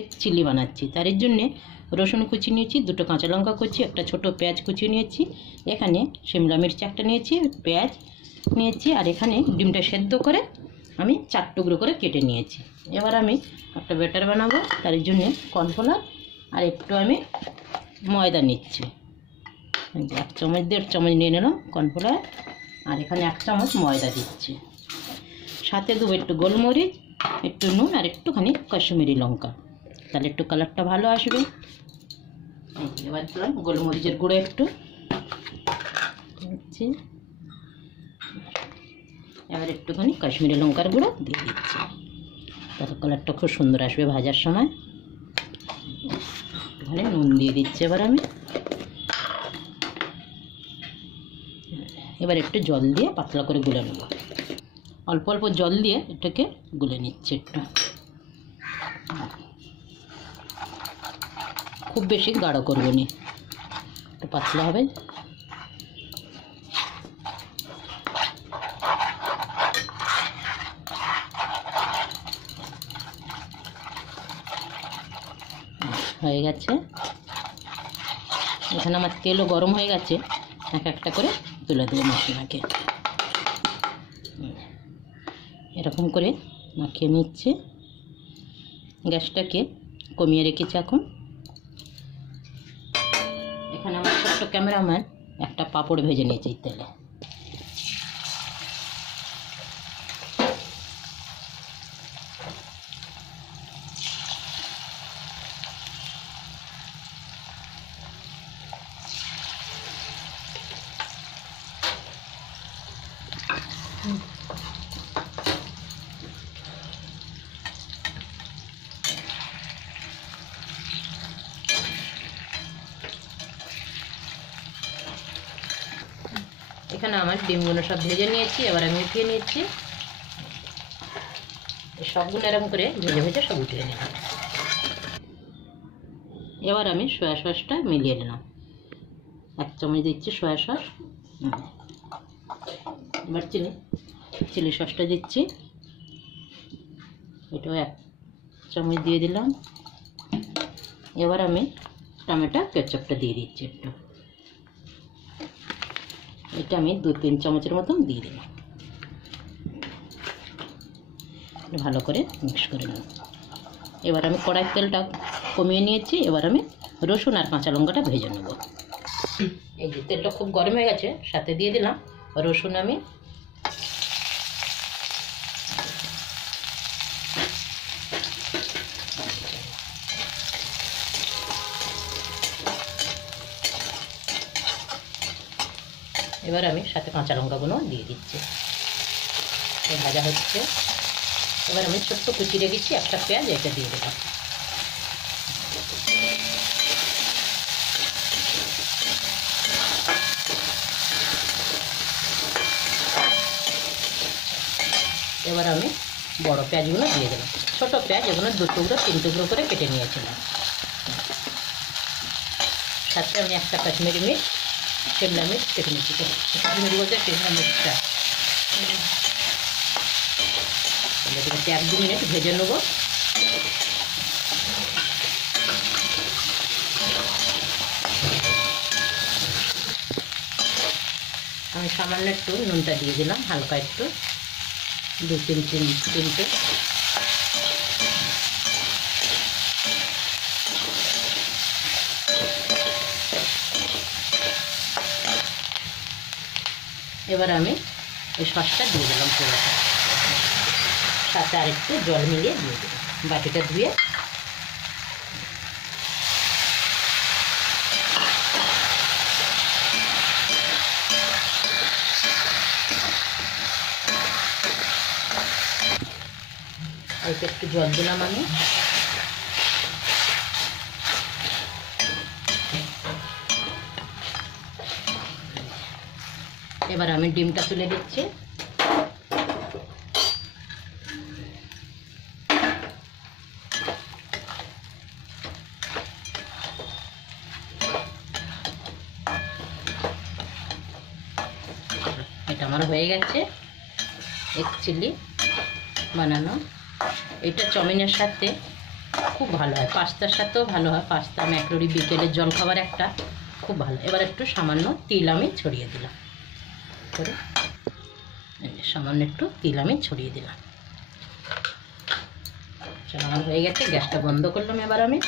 এক চিলি বানাচ্ছি, তার জন্য রসুন কুচি নিয়েছি, দুটো কাঁচা লঙ্কা কুচি, একটা ছোট পেঁয়াজ কুচি নিয়েছি, এখানে শিমলা মির্চ একটা নিয়েছি, পেঁয়াজ নিয়েছি, আর এখানে ডিমটা সেদ্ধ করে আমি 4 টুকরো করে কেটে নিয়েছি। এবার আমি একটা ব্যাটার বানাবো, তার জন্য কর্নফ্লাওয়ার আর একটু আমি ময়দা নিচ্ছি। 1 চামচ 1.5 চামচ নিয়ে নিলাম কর্নফ্লাওয়ার, আর এখানে 1 চামচ ময়দা দিচ্ছি। সাথে দেবো একটু গোলমরিচ, একটু নুন আর একটুখানি কাশ্মীরি লঙ্কা, তাহলে একটু কালারটা ভালো আসবে। এবার দিলাম গোলমরিচের গুঁড়ো একটু দিচ্ছি, এবার একটুখানি কাশ্মীরি লঙ্কার গুঁড়ো দিয়ে দিচ্ছি, তাহলে কালারটা খুব সুন্দর আসবে ভাজার সময়। একটুখানি নুন দিয়ে দিচ্ছি। এবার একটু জল দিয়ে পাতলা করে গুলে নেব, অল্প অল্প জল দিয়ে এটাকে গুলে নিচ্ছি। খুব বেশি গাঢ় করবো না, একটু পাতলা হবে। হয়ে গেছে, এখানে আমার তেলও গরম হয়ে গেছে, এক একটা করে তুলে দেবো মশলাকে। এরকম করে মাখিয়ে নিচ্ছে, গ্যাসটাকে কমিয়ে রেখেছি। এখানে আমার ছোট্ট ক্যামেরাম্যান একটা পাঁপড় ভেজে নিয়েছে এই তেলে। এখানে আমার ডিমগুলো সব ভেজে নিয়েছি, এবার আমি উঠিয়ে নিয়েছি। সবগুলো এরকম করে ভেজে ভেজে সব উঠিয়ে নিলাম। এবার আমি সয়া সসটা মিলিয়ে নিলাম, 1 চামচ দিচ্ছি সয়া সস। এবার চিলি সসটা দিচ্ছি, এটাও 1 চামচ দিয়ে দিলাম। এবার আমি টমেটো কেচাপটা দিয়ে দিচ্ছি একটু, এটা আমি 2-3 চামচের মতন দিয়ে দিলাম। ভালো করে মিক্স করে নেব। এবার আমি কড়াই তেলটা কমিয়ে নিয়েছি, এবার আমি রসুন আর কাঁচা লঙ্কাটা ভেজে নেব। এই যে তেলটা খুব গরম হয়ে গেছে, সাথে দিয়ে দিলাম রসুন। আমি এবার আমি সাথে কাঁচা লঙ্কাগুলো দিয়ে দিচ্ছি, ভাজা হচ্ছে। এবার আমি ছোট্ট কুচি রেখেছি একটা পেঁয়াজ, এটা দিয়ে দিলাম। এবার আমি বড় পেঁয়াজগুলো দিয়ে দিলাম, ছোট পেঁয়াজ এগুলো 2 টুকরো 3 টুকরো করে কেটে নিয়েছিলাম। সাথে আমি একটা কাশ্মীরি মির্চ, শিমলা মির্চ কেটে নিয়েছি, কাশ্মীরি বলতে শিমলা মির্চটা। এটাকে 1-2 মিনিট ভেজে নেব। আমি সামান্য একটু নুনটা দিয়ে দিলাম, হালকা একটু, 2-3 চিমটে। এবার আমি এই সসটা দিয়ে দিলাম পুরোটা, সাথে আর একটু জল মিলিয়ে দিয়ে দিলাম, বাটিটা ধুয়ে। এতে একটু জল দিলাম আমি। এবার আমি ডিমটা তুলে দিচ্ছি। এটা আমার হয়ে গেছে এক চিলি বানানো। এটা চাউমিনের সাথে খুব ভালো হয়, পাস্তার সাথেও ভালো হয়। পাস্তা ম্যাকরোনি বিকেলের জলখাবার একটা খুব ভালো। এবার একটু সামান্য তিল আমি ছড়িয়ে দিলাম করে, সামান্য একটু তিল আমি ছড়িয়ে দিলাম। আমার হয়ে গেছে, গ্যাসটা বন্ধ করলাম। এবার আমি